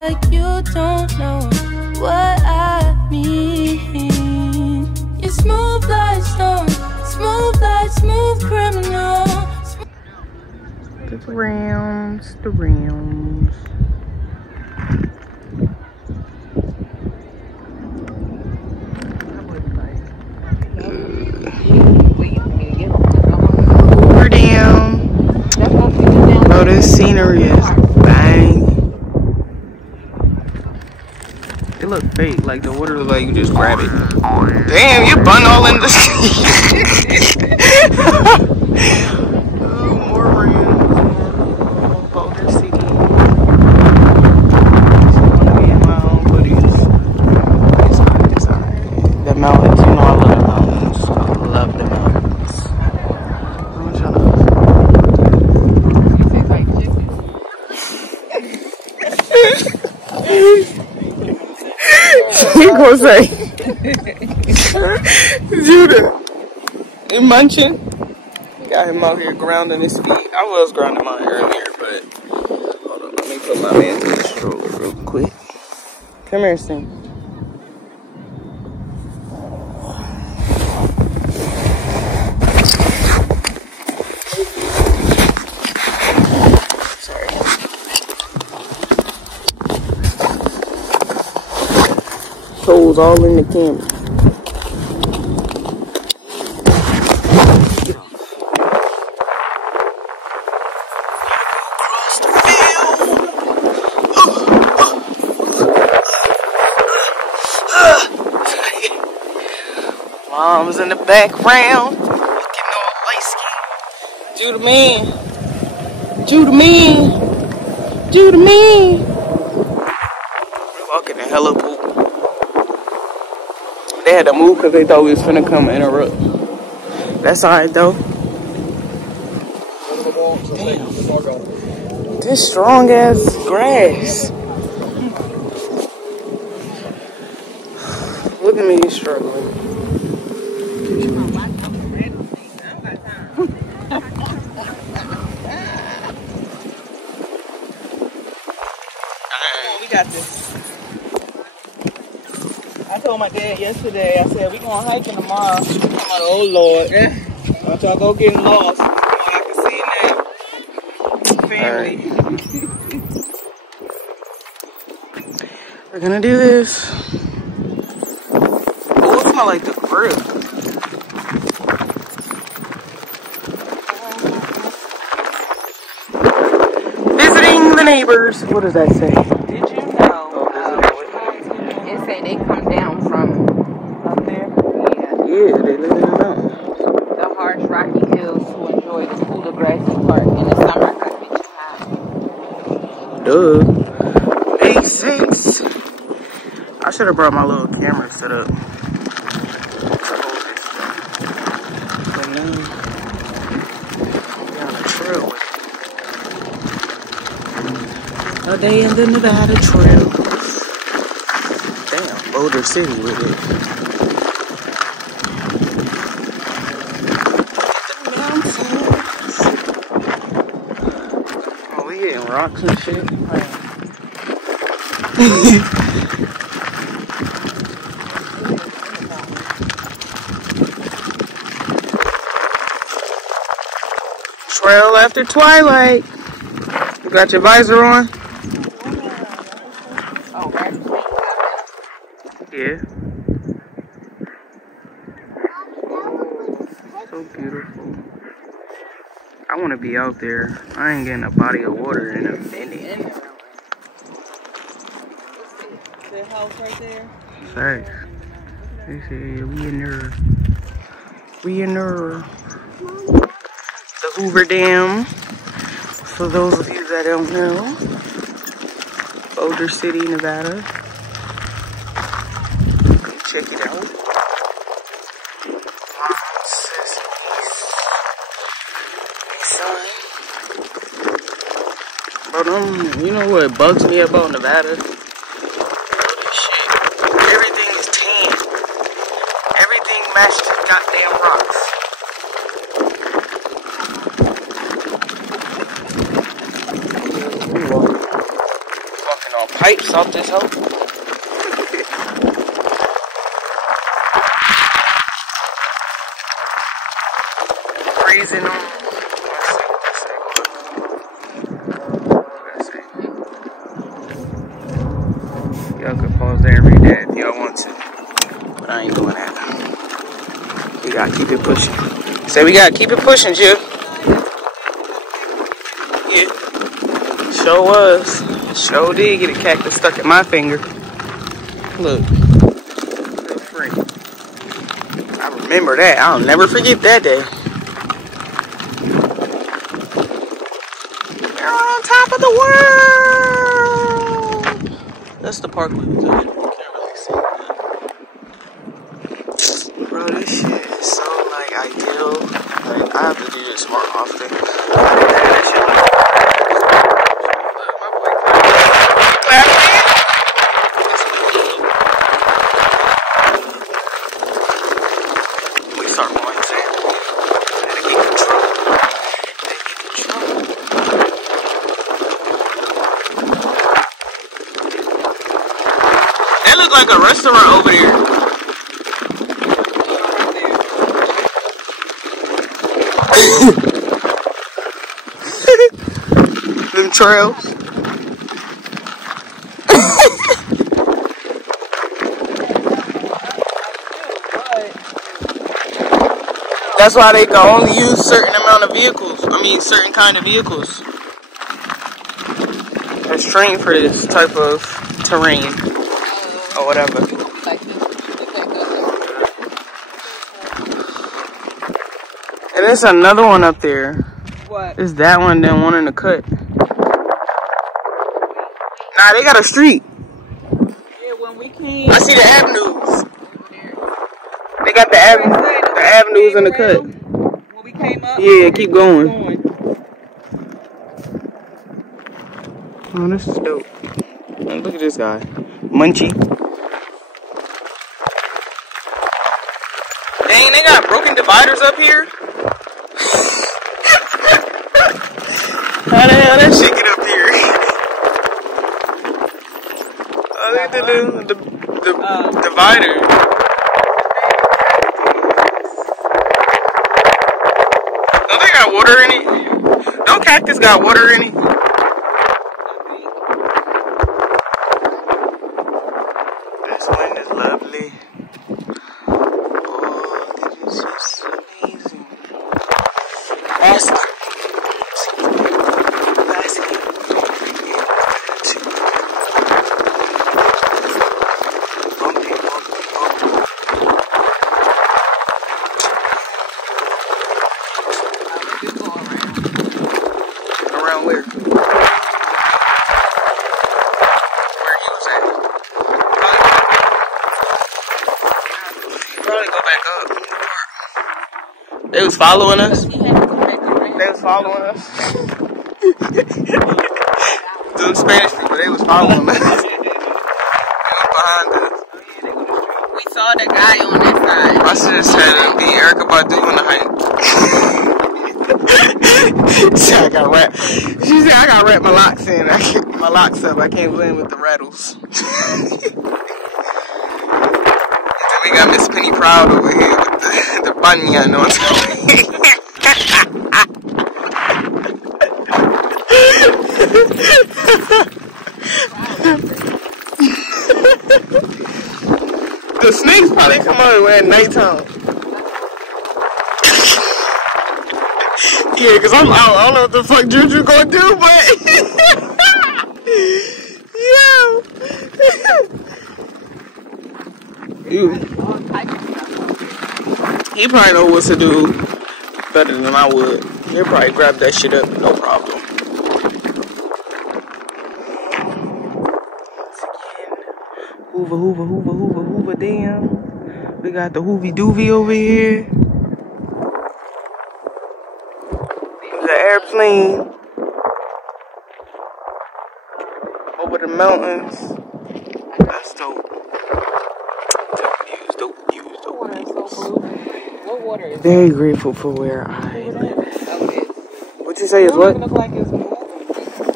Like you don't know what I mean. You're smooth like stone, smooth like smooth criminal. The rounds, the rounds. We're down. Oh, this scenery is bang. It look fake, like the water look like you just grab it. Damn, you bun all in the sea. Oh, more rams. Boulder City. Just wanna be in my own booties. It's alright. The mountains, you know I love the mountains. I love the mountains. I'm trying to. He gonna say, Judah, you munching? Got him out here grounding his feet. I was grounding mine earlier, but hold on, let me put my man to the stroller real quick. Come here, Sting. Toes all in the camera. Mom's in the background, looking all light skinned. Judah man. Judah man. Judah man. We're walking in hella poop. They had to move because they thought we was finna come interrupt. That's alright though. Damn. This strong ass grass. Look at me struggling. We got this. I told my dad yesterday, I said, we going hiking tomorrow. I'm like, oh Lord. I want y'all go getting lost. All I can see now. Family. We're gonna do this. Oh, it smells like the grill. Visiting the neighbors. What does that say? Did you know? It say they come down from up there. Yeah, they live in the mountains. The harsh rocky hills to enjoy the cooler grassy park in the summer. Duh. Makes sense. I should have brought my little camera set up. But no. We're on a trail with it. A day in the Nevada trail. Damn, Boulder City with it. Oh, we hitting rocks and shit. Trail after twilight. You got your visor on? Oh, yeah. So beautiful. I want to be out there. I ain't getting a body of water in a minute. The house right there? Thanks. They say we in there. We in there. The Hoover Dam. For those of you that don't know. Boulder City, Nevada. Come check it out. Bro, you know what bugs me about Nevada? Shit. Everything is tan. Everything matches goddamn rocks. Walking on pipes Salt this hoe. Freezing on. Y'all can pause there and read that if y'all want to. But I ain't doing that. We gotta keep it pushing. Say we gotta keep it pushing, Jill. Yeah. Sure was. Sure did get a cactus stuck in my finger. Look. Feel free. I remember that. I'll never forget that day. We're on top of the world. That's the park we was at. You can't really see that. Bro, this shit is so like ideal. Like I have to do this more often. That shit looks like a restaurant over there. Them trails. That's why they can only use certain amount of vehicles. I mean, certain kind of vehicles. It's trained for this type of terrain. Or whatever. And there's another one up there. What? It's that one, then one in the cut. Nah, they got a street. Yeah, when we came. I see the avenues. They got the avenues in the cut. When we came up. Yeah, keep going. Oh, this is dope. Look at this guy. Munchie. Dang, they got broken dividers up here. How the hell that shit get up here? Oh, look at the divider. Don't they got water in it? Don't cactus got water in it? This wind is lovely. Around where? Where he was at? Probably go back up. They was following us. They was following us. Them Spanish people, they was following us. They was behind us. We saw the guy on that side. I should have said be Erica Badu on the hike. She said I got wrapped. She said I got wrapped my locks in. My locks up. I can't blend with the rattles. And we got Miss Penny Proud over here with the banyan on top. The snakes probably come out at nighttime. Yeah, cause I don't know what the fuck Juju gonna do, but he probably know what to do better than I would. He'll probably grab that shit up, no problem. Hoover, damn. We got the Hoovy Doovy over here. The airplane over the mountains. That's dope. Dope views. What water is Very grateful for where I live. What you say is what? Look like it's moving.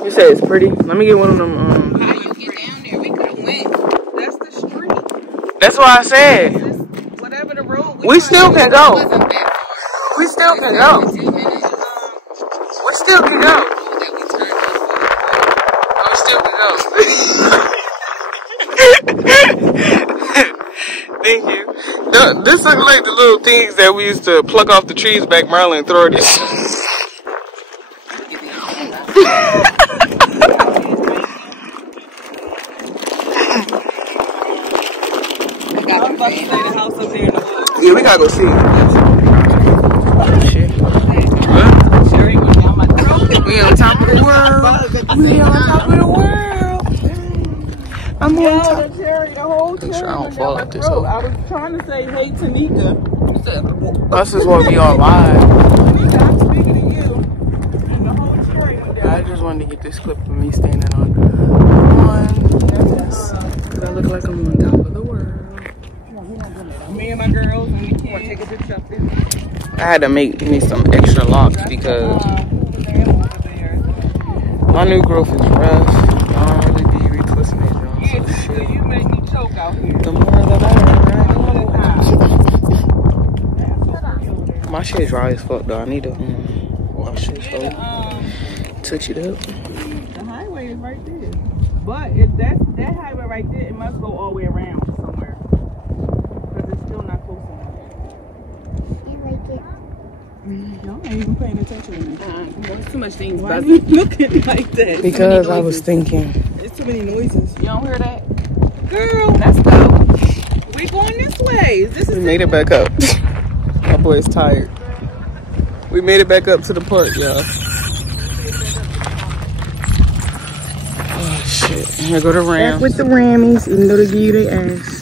You say it's pretty? Let me get one of them. How you get down there? We That's why I said. Whatever the road. We still can go. We still can go. We still can go. We still can go. Thank you. This looks like the little things that we used to pluck off the trees back Maryland and throw this. Yeah, we gotta go see it. Shit. We on top of the world. We on top of the world. I'm on top. Make sure I don't fall out this hole. I was trying to say, hey, Tanika. This is what we on live. Tanika, I'm speaking to you. And the whole cherry went down. I just wanted to get this clip of me standing on this. Because I look like I'm on top of the world. Me and my girls, and we can't take a picture up there. I had to make me some extra locks because my new growth is rough. I don't really be retwisting it, y'all. Yeah, so you make me choke out here. The more the better, right? My shit dry as fuck though. I need to wash this whole, touch it up. The highway is right there. But if that highway right there, it must go all the way around somewhere. Because it's still not close enough. Y'all ain't even paying attention to me. There's too much things. Why are you looking like that? Because I was thinking. There's too many noises. You don't hear that? Girl, let's go. We going this way. We made it back up. My boy's tired. We made it back up to the park, y'all. Oh shit. Here go the Rams. Back with the Rammies, even though they give you their ass.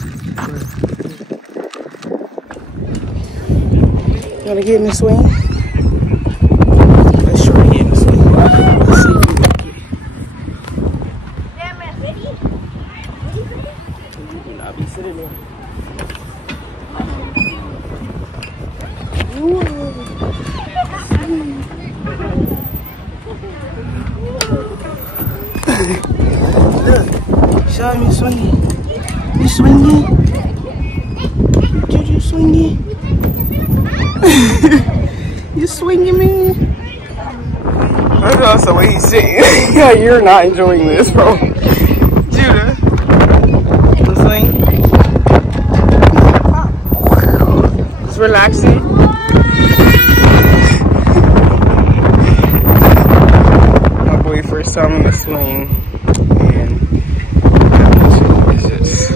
You wanna get in the swing? Let's try to get in the swing. Let's see if we can get it. I'll be sitting there. Look, show me swinging. You swinging? You swinging? You swinging, man? That's also what he's saying. Yeah, you're not enjoying this, bro. Judah, the swing. It's relaxing. My boy first time on the swing, and it's just.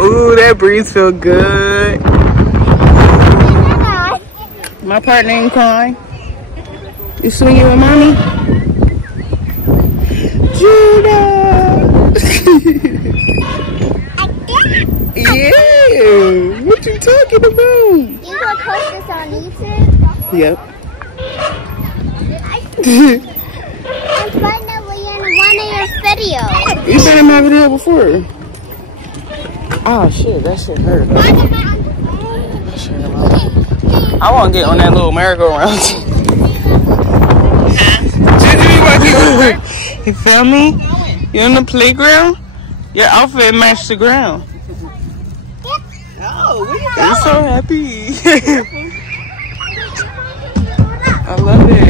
Ooh, that breeze feel good. My partner ain't crying. You swinging with mommy? Judah! Yeah! What you talking about? You gonna post this on YouTube? Yep. I'm finally in one of your videos. You been in my video before. Oh shit, that shit hurt. That shit hurt. I want to get on that little merry-go-round. You feel me? You're in the playground? Your outfit matched the ground. Oh, where you going? I'm so happy. I love it.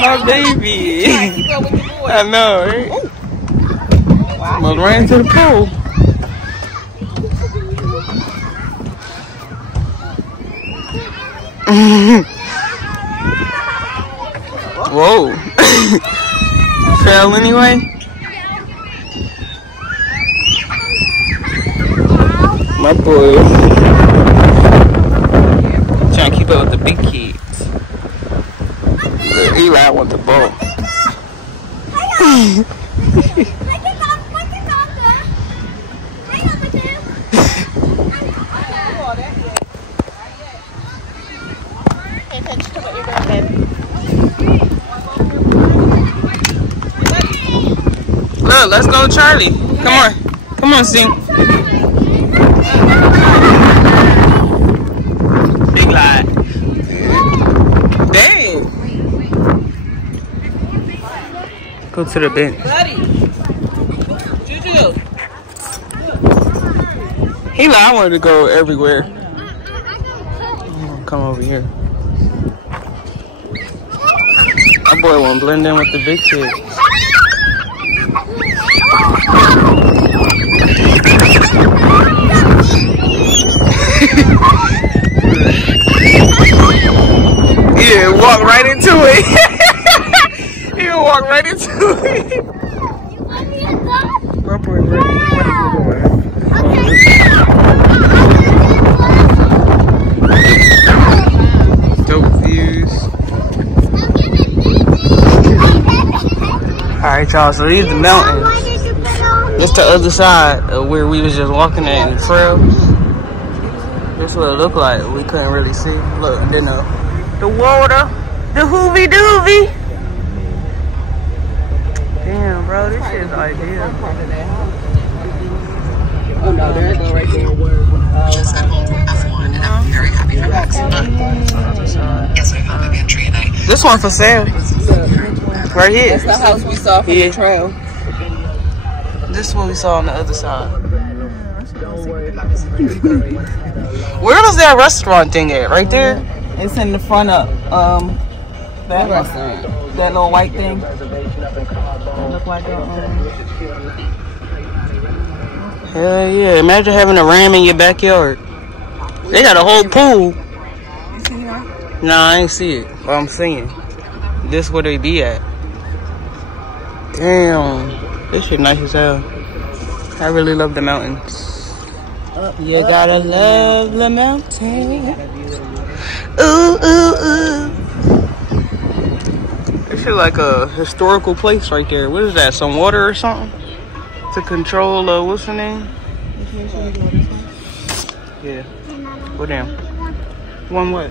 My baby. I know, right? Well, right into the pool. Whoa. Fell anyway? My boy. Trying to keep up with the big kids. Eli want the ball. Look, let's go, Charlie. Come on. Come on, sing. Big lie. Dang. Go to the bench. Buddy. Juju. He like, I wanted to go everywhere. Come over here. My boy won't blend in with the big kids. Yeah, walk right into it. He'll walk right into it. My boy ready. Dope views. Alright, y'all, so these are the mountains. That's the other side of where we was just walking at in the trails. This is what it looked like. We couldn't really see. Look, and then the water, the hoovy doovy. Damn, bro, this shit is ideal. Oh no, there it go right there. Just got home from F1 and I'm very happy for next month. Yes, I found an entry and I... This one for sale. Right here. That's the house we saw from the trail. This is what we saw on the other side. Where was that restaurant thing at? Right there? It's in the front of that restaurant. That little white thing. That look like a Hell yeah. Imagine having a ram in your backyard. They got a whole pool. You see her? Nah, I ain't see it. But I'm saying. This where they be at. Damn. This shit nice as hell. I really love the mountains. You gotta love the mountains. Ooh, ooh, ooh. This shit like a historical place right there. What is that? Some water or something? To control, what's her name? Yeah. Go down. One what?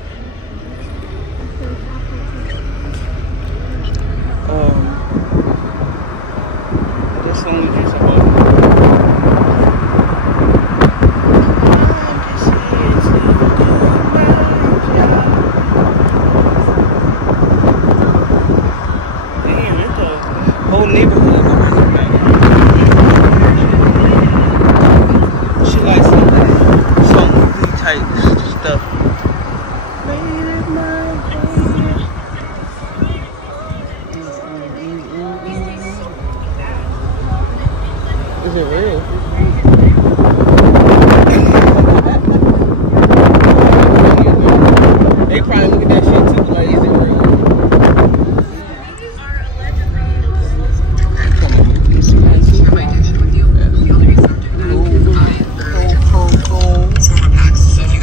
This one was just about. Damn, it's a whole neighborhood. She likes some movie type stuff. Is it real? They probably look at that shit too, like, is it real?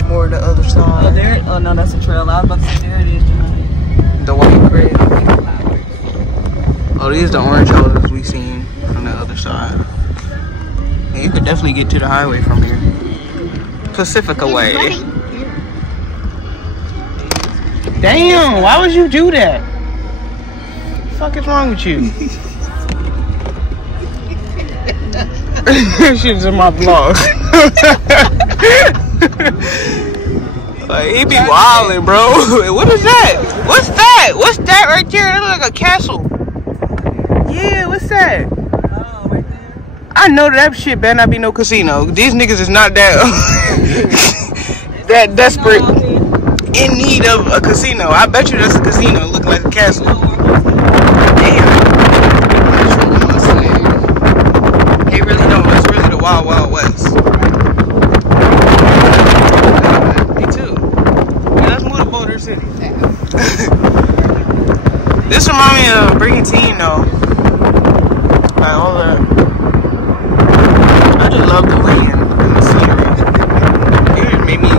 More the other side. Oh, there. Oh no, that's a trail. I was about to say there it is. The white gray. Oh, these are the orange houses we seen on the other side. Yeah, you could definitely get to the highway from here. Pacifica way. Damn, why would you do that? What the fuck is wrong with you? Shit's in my vlog. Like, he be wildin', bro. What is that? What's that? What's that right there? That look like a castle. Yeah, what's that? Oh, right there. I know that shit better not be no casino. These niggas is not that that desperate in need of a casino. I bet you that's a casino. It look like a castle. Damn. They really don't. It's really the Wild Wild West. Me too. Yeah, let's move to Boulder City. This reminds me of Brigantine though. Like all that. I just love the land and the scenery. It made me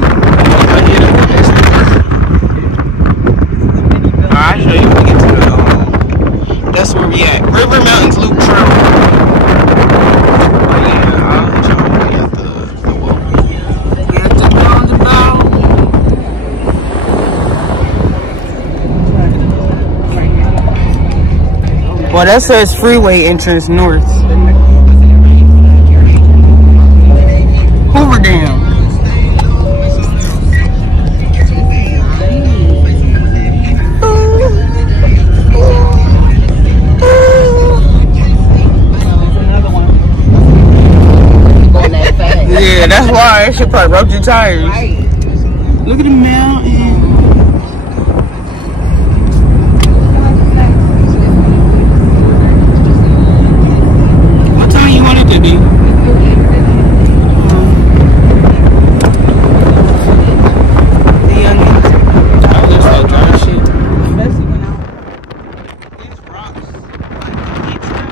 I'll show you when we get to the that's where we at. River Mountains Loop Trail. Oh yeah, I'll hit y'all when we at the wall. We at the roundabout. Well, that says freeway entrance north. Hoover Dam. shit probably rubbed your tires. Right. Look at the mountain. What time you want it to be? The youngins. I was just like dry shit. Especially when I'm. These rocks, like each time.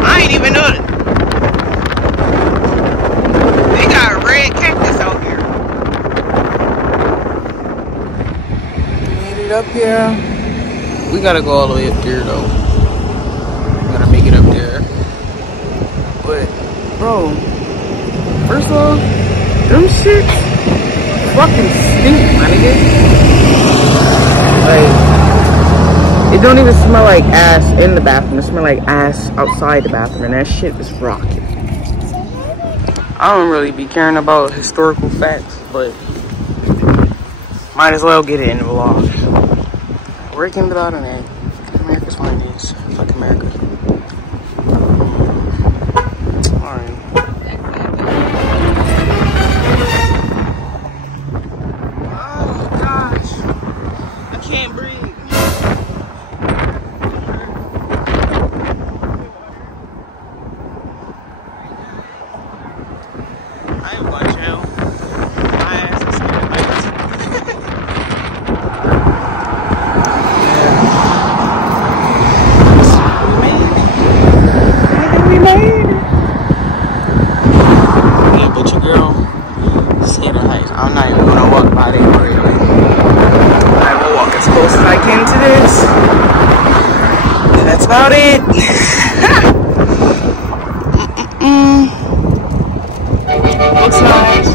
I ain't even know it. They got red cactus out here. Made it up here. We gotta go all the way up there though. We gotta make it up there. But, bro, first off, them shits fucking stink, my nigga. Like, it don't even smell like ass in the bathroom. It smells like ass outside the bathroom, and that shit is rocking. I don't really be caring about historical facts, but might as well get it in the vlog. Working without an egg. America's finest. Fuck America. Alright. Oh gosh. I can't breathe. I ain't going to jail. My ass is scared. We made it. Yeah, but your girl scared of heights. I'm not even gonna walk by there really. I will walk as close as I can to this. And that's about it. Looks nice.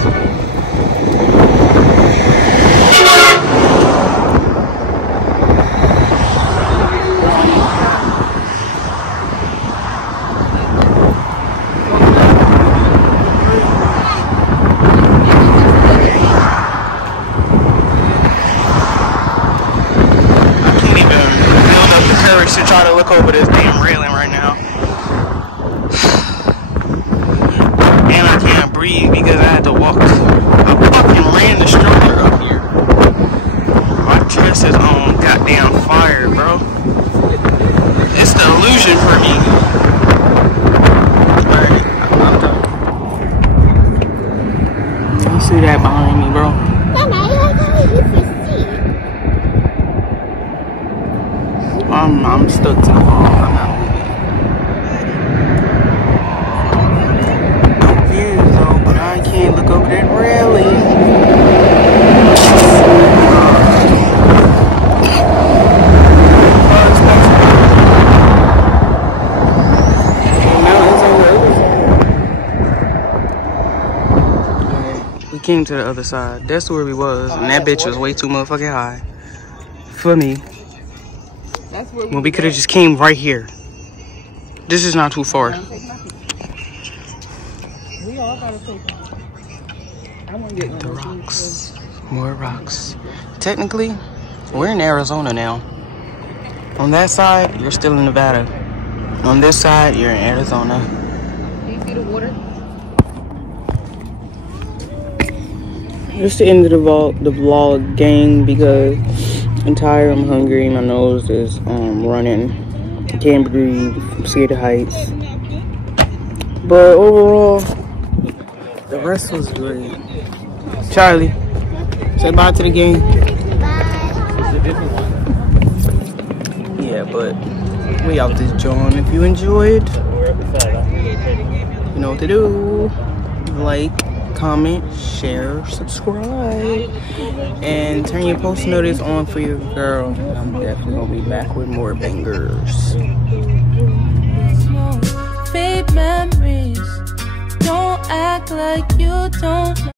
I can't even build up the courage to try to look over this damn railing right now. And I can't breathe because I had to walk. I fucking ran the stroller up here. My chest is on goddamn fire, bro. It's the illusion for me. Alright, I'm done. You see that behind me, bro? I'm stuck to the wall. I'm out. But I can't look over that railing. We came to the other side. That's where we was, and that bitch was way too motherfucking high for me. That's where Well, we could have just came right here. This is not too far. We all gotta take I want to get the rocks. More rocks. Technically, we're in Arizona now. On that side, you're still in Nevada. On this side, you're in Arizona. Do you see the water? It's the end of the vlog, gang, because I'm tired, I'm hungry, my nose is running. I can't breathe, I'm scared of heights. But overall, the rest was great. Charlie, say bye to the game. Yeah, but we out this joint. If you enjoyed, you know what to do. Like, comment, share, subscribe, and turn your post notice on for your girl. I'm definitely gonna be back with more bangers. Fake memories. Don't act like you don't know.